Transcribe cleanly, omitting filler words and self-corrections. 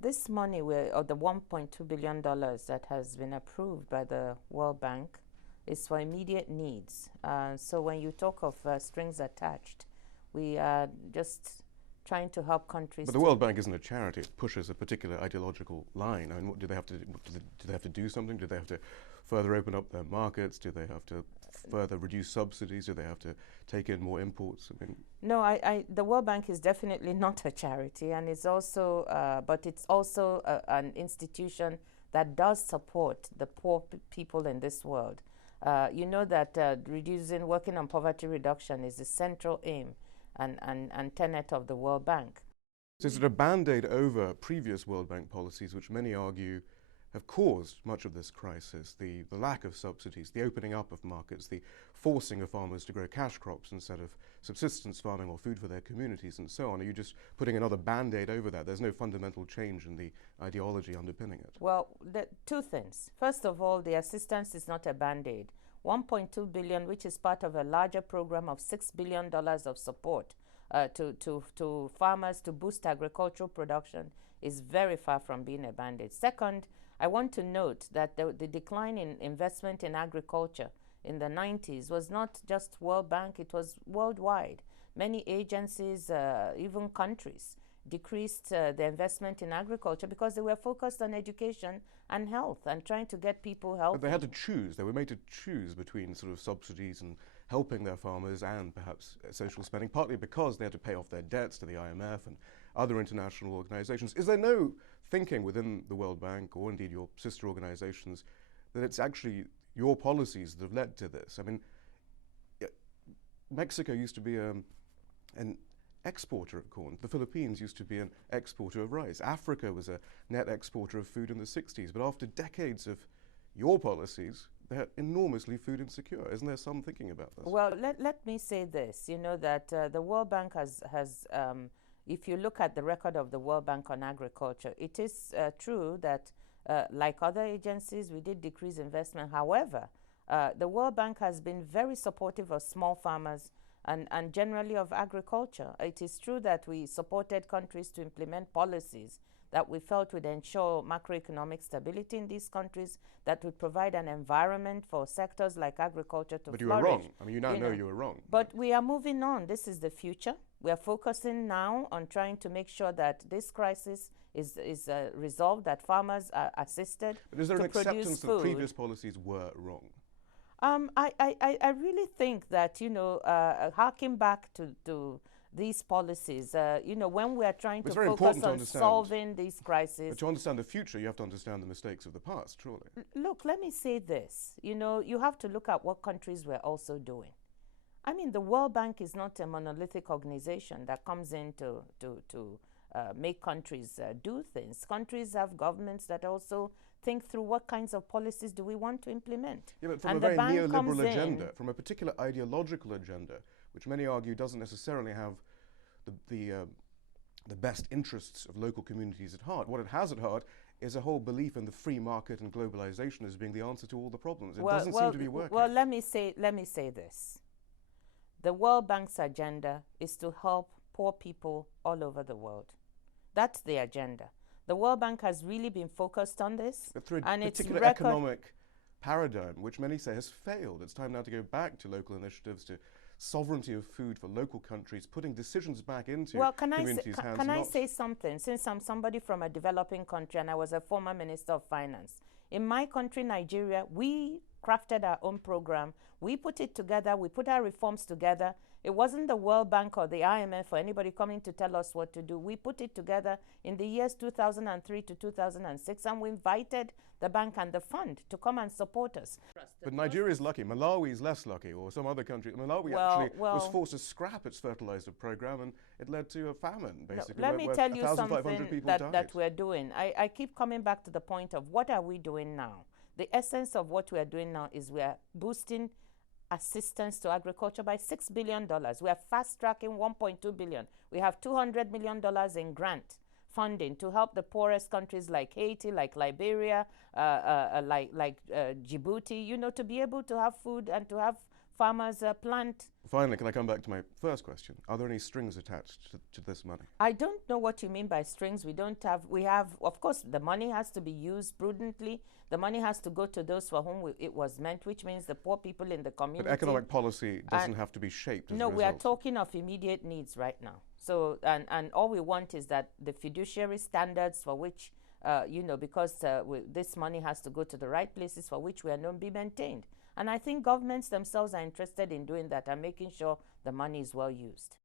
This money, or the $1.2 billion that has been approved by the World Bank, is for immediate needs. So when you talk of strings attached, we are just trying to help countries. But the World Bank isn't a charity. It pushes a particular ideological line. I mean, what do they have to do? Do they have to do something? Do they have to further open up their markets? Do they have to further reduce subsidies? Do they have to take in more imports? I mean, no, the World Bank is definitely not a charity, and it's also, but it's also an institution that does support the poor people in this world. You know that working on poverty reduction is the central aim and tenet of the World Bank. So is it a band-aid over previous World Bank policies, which many argue have caused much of this crisis? The lack of subsidies, the opening up of markets, the forcing of farmers to grow cash crops instead of subsistence farming or food for their communities and so on. Are you just putting another band-aid over that? There's no fundamental change in the ideology underpinning it. Well, two things. First of all, the assistance is not a band-aid. $1.2 billion, which is part of a larger program of $6 billion of support to farmers to boost agricultural production, is very far from being a band-aid. Second, I want to note that the decline in investment in agriculture in the 90s was not just World Bank, it was worldwide. Many agencies, even countries, decreased the investment in agriculture because they were focused on education and health and trying to get people healthy. But they had to choose. They were made to choose between sort of subsidies and helping their farmers and perhaps social spending, partly because they had to pay off their debts to the IMF and other international organizations. Is there no thinking within the World Bank, or indeed your sister organizations, that it's actually your policies that have led to this? I mean, Mexico used to be an exporter of corn. The Philippines used to be an exporter of rice. Africa was a net exporter of food in the 60s. But after decades of your policies, they're enormously food insecure. Isn't there some thinking about this? Well, let me say this, you know, that the World Bank has if you look at the record of the World Bank on agriculture, it is true that like other agencies, we did decrease investment. However, the World Bank has been very supportive of small farmers and generally of agriculture. It is true that we supported countries to implement policies that we felt would ensure macroeconomic stability in these countries, that would provide an environment for sectors like agriculture to flourish. But you were wrong. I mean, you now know you were wrong. But we are moving on. This is the future. We are focusing now on trying to make sure that this crisis is resolved, that farmers are assisted to produce food. But is there an acceptance that previous policies were wrong? I really think that, you know, harking back to these policies, you know, when we are trying to focus on solving these crises. But to understand the future, you have to understand the mistakes of the past, surely. Look, let me say this. You know, you have to look at what countries were also doing. I mean, the World Bank is not a monolithic organization that comes in to make countries do things. Countries have governments that also think through what kinds of policies do we want to implement. Yeah, but from a very neoliberal agenda, from a particular ideological agenda, which many argue doesn't necessarily have the best interests of local communities at heart. What it has at heart is a whole belief in the free market and globalization as being the answer to all the problems. It doesn't seem to be working. Well, let me say this. The World Bank's agenda is to help poor people all over the world. That's the agenda. The World Bank has really been focused on this. But through a particular economic paradigm, which many say has failed. It's time now to go back to local initiatives, to sovereignty of food for local countries, putting decisions back into communities' hands. Can I say something? Since I'm somebody from a developing country and I was a former Minister of Finance, in my country, Nigeria, we crafted our own program. We put it together. We put our reforms together. It wasn't the World Bank or the IMF or anybody coming to tell us what to do. We put it together in the years 2003 to 2006, and we invited the bank and the fund to come and support us. But Nigeria is lucky. Malawi is less lucky, or some other country. Malawi actually was forced to scrap its fertilizer program, and it led to a famine, basically. Let me tell you something that we're doing. I keep coming back to the point of what are we doing now? The essence of what we are doing now is we are boosting assistance to agriculture by $6 billion. We are fast-tracking $1.2 billion. We have $200 million in grant funding to help the poorest countries like Haiti, like Liberia, like Djibouti, you know, to be able to have food and to have farmers plant. Finally, can I come back to my first question? Are there any strings attached to this money? I don't know what you mean by strings. We have, of course, the money has to be used prudently. The money has to go to those for whom it was meant, which means the poor people in the community. But economic policy doesn't have to be shaped as a result. No, we are talking of immediate needs right now. So, and all we want is that the fiduciary standards for which, because this money has to go to the right places for which we are known, be maintained. And I think governments themselves are interested in doing that and making sure the money is well used.